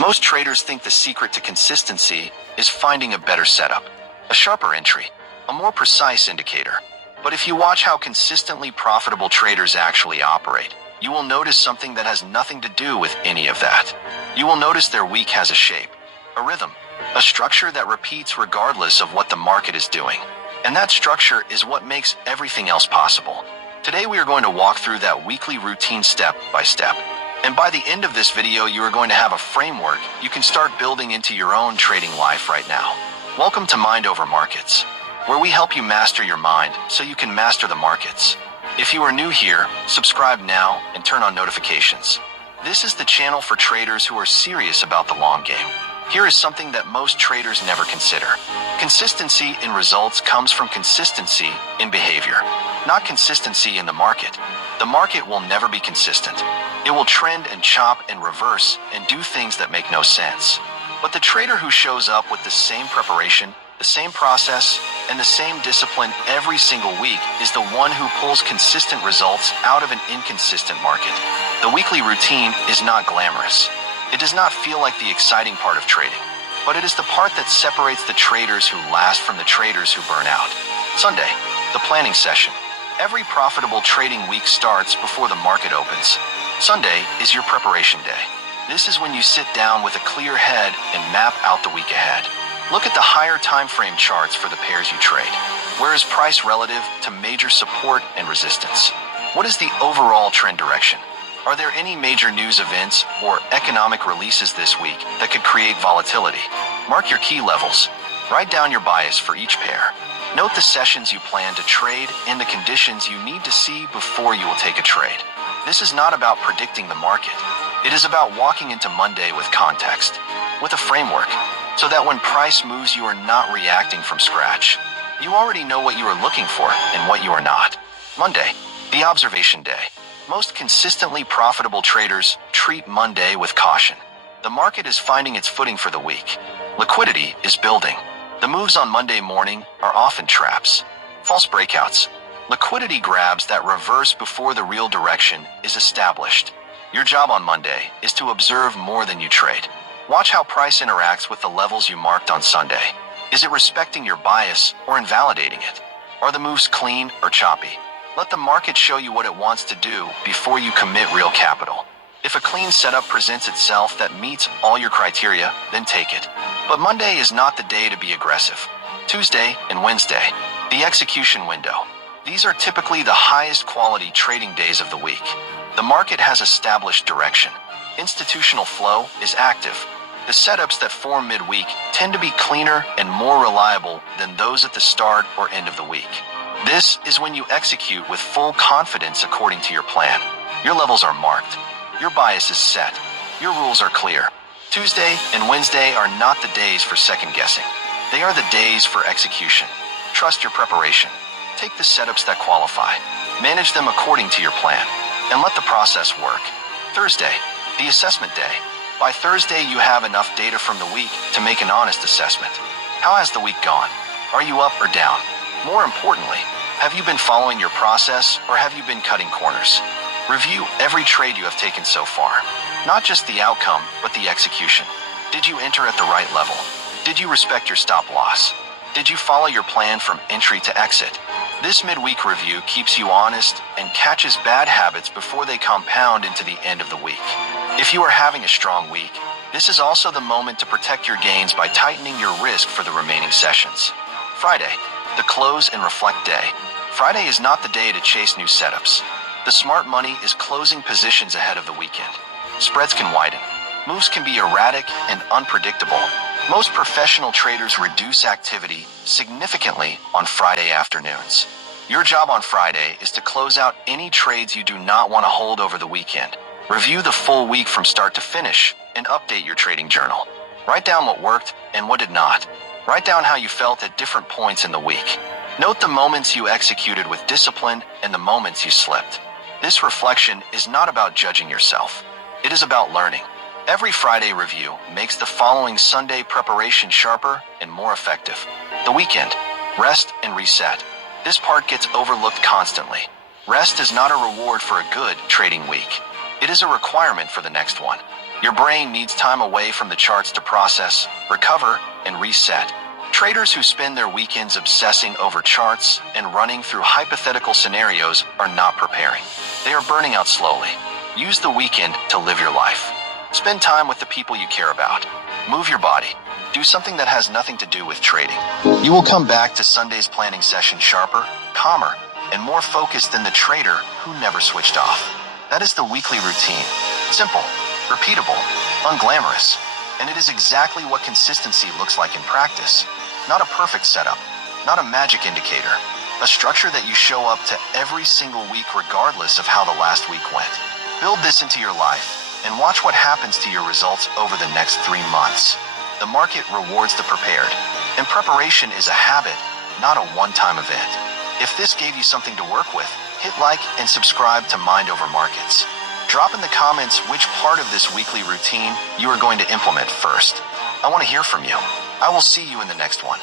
Most traders think the secret to consistency is finding a better setup, a sharper entry, a more precise indicator. But if you watch how consistently profitable traders actually operate, you will notice something that has nothing to do with any of that. You will notice their week has a shape, a rhythm, a structure that repeats regardless of what the market is doing. And that structure is what makes everything else possible. Today we are going to walk through that weekly routine step by step. And by the end of this video, you are going to have a framework you can start building into your own trading life right now. Welcome to Mind Over Markets, where we help you master your mind so you can master the markets. If you are new here, subscribe now and turn on notifications. This is the channel for traders who are serious about the long game. Here is something that most traders never consider. Consistency in results comes from consistency in behavior, not consistency in the market. The market will never be consistent. It will trend and chop and reverse and do things that make no sense. But the trader who shows up with the same preparation, the same process, and the same discipline every single week is the one who pulls consistent results out of an inconsistent market. The weekly routine is not glamorous. It does not feel like the exciting part of trading, but it is the part that separates the traders who last from the traders who burn out. Sunday, the planning session. Every profitable trading week starts before the market opens. Sunday is your preparation day. This is when you sit down with a clear head and map out the week ahead. Look at the higher time frame charts for the pairs you trade. Where is price relative to major support and resistance? What is the overall trend direction? Are there any major news events or economic releases this week that could create volatility? Mark your key levels. Write down your bias for each pair. Note the sessions you plan to trade and the conditions you need to see before you will take a trade. This is not about predicting the market. It is about walking into Monday with context, with a framework, so that when price moves you are not reacting from scratch. You already know what you are looking for and what you are not. Monday, the observation day. Most consistently profitable traders treat Monday with caution. The market is finding its footing for the week. Liquidity is building. The moves on Monday morning are often traps, false breakouts, liquidity grabs that reverse before the real direction is established. Your job on Monday is to observe more than you trade. Watch how price interacts with the levels you marked on Sunday. Is it respecting your bias or invalidating it? Are the moves clean or choppy? Let the market show you what it wants to do before you commit real capital. If a clean setup presents itself that meets all your criteria, then take it. But Monday is not the day to be aggressive. Tuesday and Wednesday, the execution window. These are typically the highest quality trading days of the week. The market has established direction. Institutional flow is active. The setups that form midweek tend to be cleaner and more reliable than those at the start or end of the week. This is when you execute with full confidence according to your plan. Your levels are marked. Your bias is set. Your rules are clear. Tuesday and Wednesday are not the days for second guessing. They are the days for execution. Trust your preparation. Take the setups that qualify. Manage them according to your plan. And let the process work. Thursday, the assessment day. By Thursday, you have enough data from the week to make an honest assessment. How has the week gone? Are you up or down? More importantly, have you been following your process or have you been cutting corners? Review every trade you have taken so far. Not just the outcome, but the execution. Did you enter at the right level? Did you respect your stop loss? Did you follow your plan from entry to exit? This midweek review keeps you honest and catches bad habits before they compound into the end of the week. If you are having a strong week, this is also the moment to protect your gains by tightening your risk for the remaining sessions. Friday, the close and reflect day. Friday is not the day to chase new setups. The smart money is closing positions ahead of the weekend. Spreads can widen. Moves can be erratic and unpredictable. Most professional traders reduce activity significantly on Friday afternoons. Your job on Friday is to close out any trades you do not want to hold over the weekend. Review the full week from start to finish and update your trading journal. Write down what worked and what did not. Write down how you felt at different points in the week. Note the moments you executed with discipline and the moments you slipped. This reflection is not about judging yourself. It is about learning. Every Friday review makes the following Sunday preparation sharper and more effective. The weekend, rest and reset. This part gets overlooked constantly. Rest is not a reward for a good trading week. It is a requirement for the next one. Your brain needs time away from the charts to process, recover, and reset. Traders who spend their weekends obsessing over charts and running through hypothetical scenarios are not preparing. They are burning out slowly. Use the weekend to live your life. Spend time with the people you care about. Move your body. Do something that has nothing to do with trading. You will come back to Sunday's planning session sharper, calmer, and more focused than the trader who never switched off. That is the weekly routine. Simple, repeatable, unglamorous, and it is exactly what consistency looks like in practice. Not a perfect setup, not a magic indicator, a structure that you show up to every single week regardless of how the last week went. Build this into your life and watch what happens to your results over the next 3 months. The market rewards the prepared, and preparation is a habit, not a one-time event. If this gave you something to work with, hit like and subscribe to Mind Over Markets. Drop in the comments which part of this weekly routine you are going to implement first. I want to hear from you. I will see you in the next one.